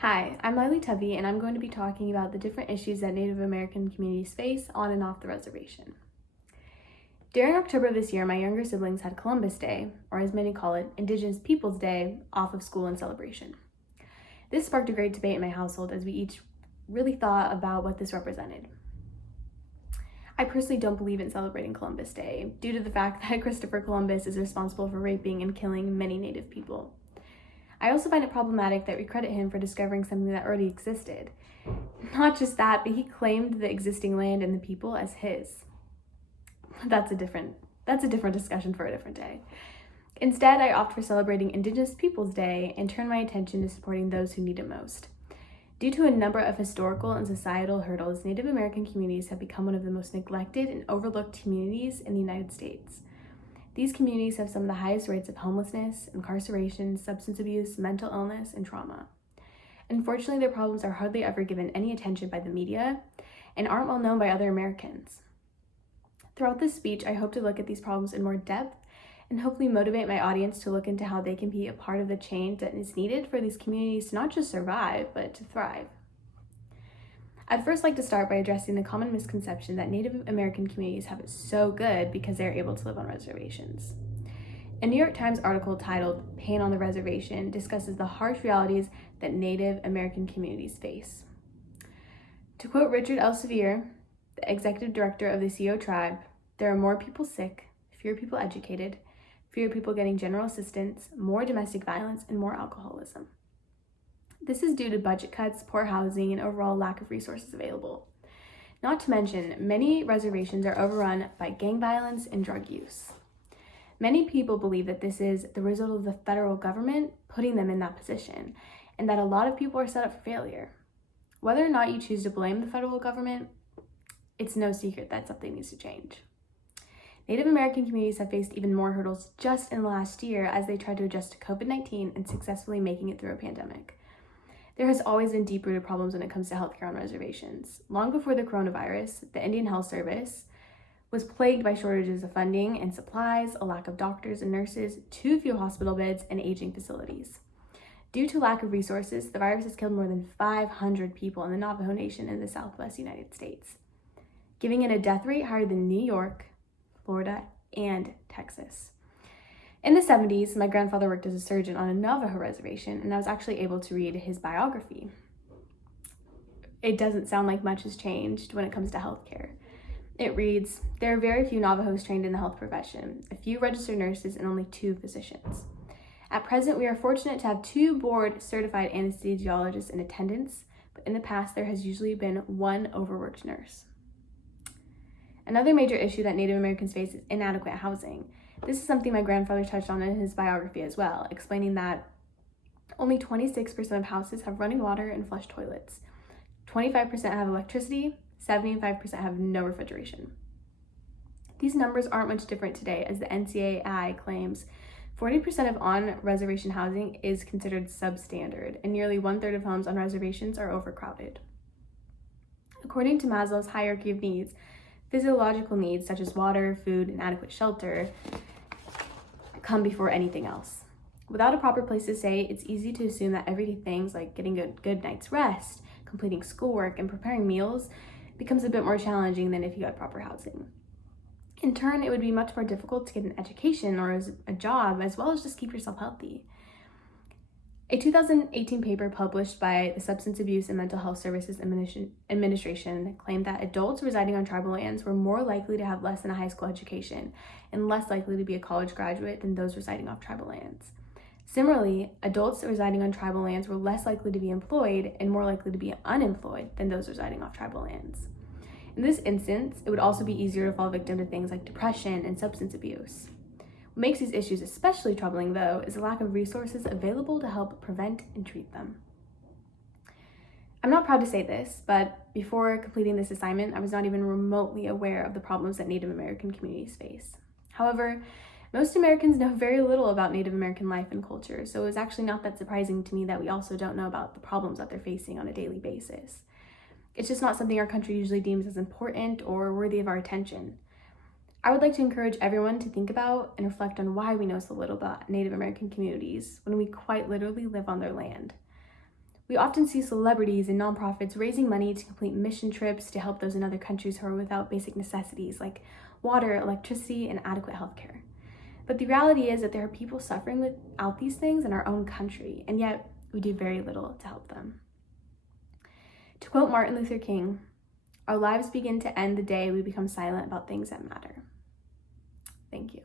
Hi, I'm Lily Tubby, and I'm going to be talking about the different issues that Native American communities face on and off the reservation. During October of this year, my younger siblings had Columbus Day, or as many call it, Indigenous Peoples Day, off of school in celebration. This sparked a great debate in my household as we each really thought about what this represented. I personally don't believe in celebrating Columbus Day due to the fact that Christopher Columbus is responsible for raping and killing many Native people. I also find it problematic that we credit him for discovering something that already existed. Not just that, but he claimed the existing land and the people as his. That's a different discussion for a different day. Instead, I opt for celebrating Indigenous Peoples Day and turn my attention to supporting those who need it most. Due to a number of historical and societal hurdles, Native American communities have become one of the most neglected and overlooked communities in the United States. These communities have some of the highest rates of homelessness, incarceration, substance abuse, mental illness, and trauma. Unfortunately, their problems are hardly ever given any attention by the media and aren't well known by other Americans. Throughout this speech, I hope to look at these problems in more depth and hopefully motivate my audience to look into how they can be a part of the change that is needed for these communities to not just survive, but to thrive. I'd first like to start by addressing the common misconception that Native American communities have it so good because they're able to live on reservations. A New York Times article titled "Pain on the Reservation" discusses the harsh realities that Native American communities face. To quote Richard L. Sevier, the executive director of the CO tribe, "There are more people sick, fewer people educated, fewer people getting general assistance, more domestic violence, and more alcoholism. This is due to budget cuts, poor housing, and overall lack of resources available. Not to mention, many reservations are overrun by gang violence and drug use. Many people believe that this is the result of the federal government putting them in that position, and that a lot of people are set up for failure. Whether or not you choose to blame the federal government, it's no secret that something needs to change. Native American communities have faced even more hurdles just in the last year as they tried to adjust to COVID-19 and successfully making it through a pandemic. There has always been deep-rooted problems when it comes to healthcare on reservations. Long before the coronavirus, the Indian Health Service was plagued by shortages of funding and supplies, a lack of doctors and nurses, too few hospital beds, and aging facilities. Due to lack of resources, the virus has killed more than 500 people in the Navajo Nation in the Southwest United States, giving it a death rate higher than New York, Florida, and Texas. In the 70s, my grandfather worked as a surgeon on a Navajo reservation, and I was actually able to read his biography. It doesn't sound like much has changed when it comes to healthcare. It reads, "There are very few Navajos trained in the health profession, a few registered nurses, and only 2 physicians. At present, we are fortunate to have 2 board-certified anesthesiologists in attendance, but in the past, there has usually been 1 overworked nurse." Another major issue that Native Americans face is inadequate housing. This is something my grandfather touched on in his biography as well, explaining that only 26% of houses have running water and flush toilets. 25% have electricity, 75% have no refrigeration. These numbers aren't much different today, as the NCAI claims 40% of on-reservation housing is considered substandard, and nearly 1/3 of homes on reservations are overcrowded. According to Maslow's hierarchy of needs, physiological needs such as water, food, and adequate shelter come before anything else. Without a proper place to stay, it's easy to assume that everyday things like getting a good night's rest, completing schoolwork, and preparing meals becomes a bit more challenging than if you had proper housing. In turn, it would be much more difficult to get an education or a job, as well as just keep yourself healthy. A 2018 paper published by the Substance Abuse and Mental Health Services Administration claimed that adults residing on tribal lands were more likely to have less than a high school education and less likely to be a college graduate than those residing off tribal lands. Similarly, adults residing on tribal lands were less likely to be employed and more likely to be unemployed than those residing off tribal lands. In this instance, it would also be easier to fall victim to things like depression and substance abuse. What makes these issues especially troubling, though, is the lack of resources available to help prevent and treat them. I'm not proud to say this, but before completing this assignment, I was not even remotely aware of the problems that Native American communities face. However, most Americans know very little about Native American life and culture, so it was actually not that surprising to me that we also don't know about the problems that they're facing on a daily basis. It's just not something our country usually deems as important or worthy of our attention. I would like to encourage everyone to think about and reflect on why we know so little about Native American communities when we quite literally live on their land. We often see celebrities and nonprofits raising money to complete mission trips to help those in other countries who are without basic necessities like water, electricity, and adequate healthcare. But the reality is that there are people suffering without these things in our own country, and yet we do very little to help them. To quote Martin Luther King, "Our lives begin to end the day we become silent about things that matter." Thank you.